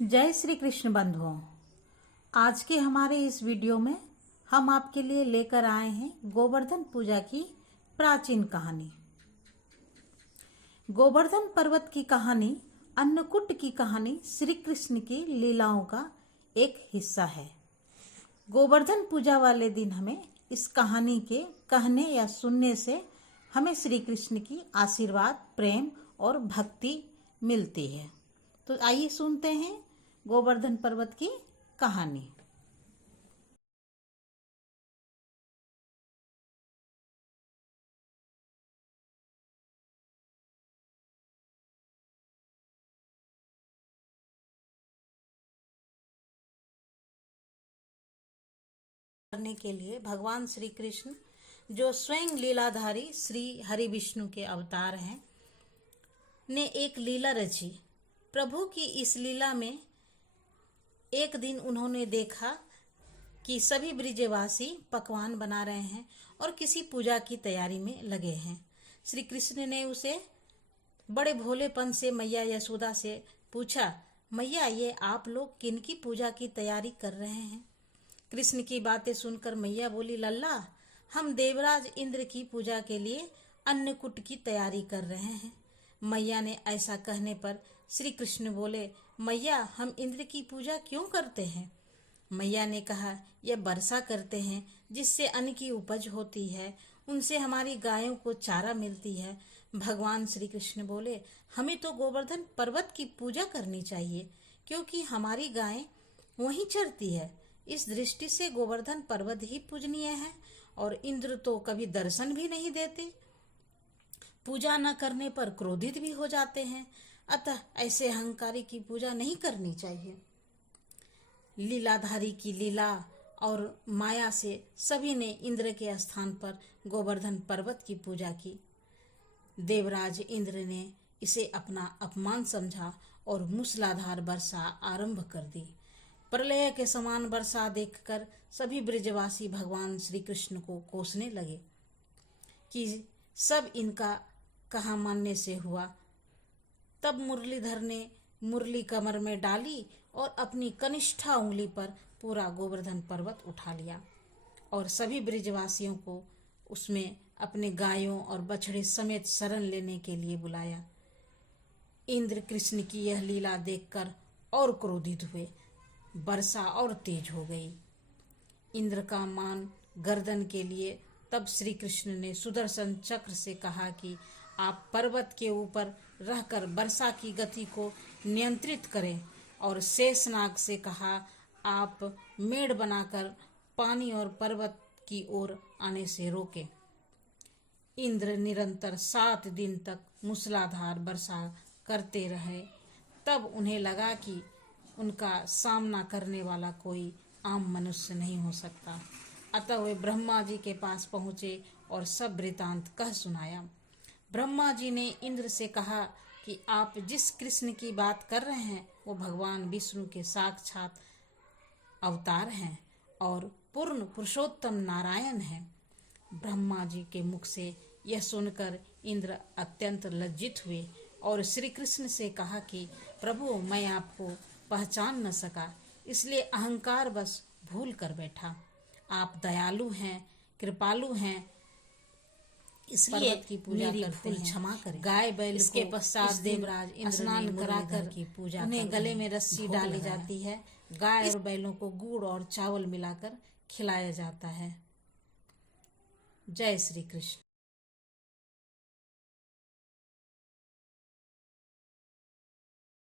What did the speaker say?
जय श्री कृष्ण बंधुओं। आज के हमारे इस वीडियो में हम आपके लिए लेकर आए हैं गोवर्धन पूजा की प्राचीन कहानी। गोवर्धन पर्वत की कहानी अन्नकूट की कहानी श्री कृष्ण की लीलाओं का एक हिस्सा है। गोवर्धन पूजा वाले दिन हमें इस कहानी के कहने या सुनने से हमें श्री कृष्ण की आशीर्वाद, प्रेम और भक्ति मिलती है। तो आइए सुनते हैं गोवर्धन पर्वत की कहानी। करने के लिए भगवान श्री कृष्ण, जो स्वयं लीलाधारी श्री हरि विष्णु के अवतार हैं, ने एक लीला रची। प्रभु की इस लीला में एक दिन उन्होंने देखा कि सभी ब्रिजवासी पकवान बना रहे हैं और किसी पूजा की तैयारी में लगे हैं। श्री कृष्ण ने उसे बड़े भोलेपन से मैया यशोदा से पूछा, मैया, ये आप लोग किन की पूजा की तैयारी कर रहे हैं? कृष्ण की बातें सुनकर मैया बोली, लल्ला, हम देवराज इंद्र की पूजा के लिए अन्नकूट की तैयारी कर रहे हैं। मैया ने ऐसा कहने पर श्री कृष्ण बोले, मैया, हम इंद्र की पूजा क्यों करते हैं? मैया ने कहा, यह वर्षा करते हैं जिससे अन्न की उपज होती है, उनसे हमारी गायों को चारा मिलती है। भगवान श्री कृष्ण बोले, हमें तो गोवर्धन पर्वत की पूजा करनी चाहिए क्योंकि हमारी गायें वहीं चरती है। इस दृष्टि से गोवर्धन पर्वत ही पूजनीय है और इंद्र तो कभी दर्शन भी नहीं देते, पूजा न करने पर क्रोधित भी हो जाते हैं। अतः ऐसे अहंकारी की पूजा नहीं करनी चाहिए। लीलाधारी की लीला और माया से सभी ने इंद्र के स्थान पर गोवर्धन पर्वत की पूजा की। देवराज इंद्र ने इसे अपना अपमान समझा और मूसलाधार वर्षा आरंभ कर दी। प्रलय के समान वर्षा देखकर सभी ब्रजवासी भगवान श्री कृष्ण को कोसने लगे कि सब इनका कहाँ मानने से हुआ। तब मुरलीधर ने मुरली कमर में डाली और अपनी कनिष्ठा उंगली पर पूरा गोवर्धन पर्वत उठा लिया और सभी ब्रजवासियों को उसमें अपने गायों और बछड़े समेत शरण लेने के लिए बुलाया। इंद्र कृष्ण की यह लीला देखकर और क्रोधित हुए। वर्षा और तेज हो गई। इंद्र का मान गर्दन के लिए तब श्री कृष्ण ने सुदर्शन चक्र से कहा कि आप पर्वत के ऊपर रहकर वर्षा की गति को नियंत्रित करें, और शेषनाग से कहा, आप मेढ़ बनाकर पानी और पर्वत की ओर आने से रोकें। इंद्र निरंतर 7 दिन तक मूसलाधार वर्षा करते रहे। तब उन्हें लगा कि उनका सामना करने वाला कोई आम मनुष्य नहीं हो सकता। अतः वे ब्रह्मा जी के पास पहुँचे और सब वृतांत कह सुनाया। ब्रह्मा जी ने इंद्र से कहा कि आप जिस कृष्ण की बात कर रहे हैं वो भगवान विष्णु के साक्षात अवतार हैं और पूर्ण पुरुषोत्तम नारायण हैं। ब्रह्मा जी के मुख से यह सुनकर इंद्र अत्यंत लज्जित हुए और श्री कृष्ण से कहा कि प्रभु, मैं आपको पहचान न सका, इसलिए अहंकार बस भूल कर बैठा। आप दयालु हैं, कृपालु हैं, इसलिए की पूजा करते हैं। क्षमा करें। गाय बैल इसके पश्चात देवराज इंद्र स्नान कराकर की पूजा उन्हें गले में रस्सी डाली जाती है। गाय और बैलों को गुड़ और चावल मिलाकर खिलाया जाता है। जय श्री कृष्ण।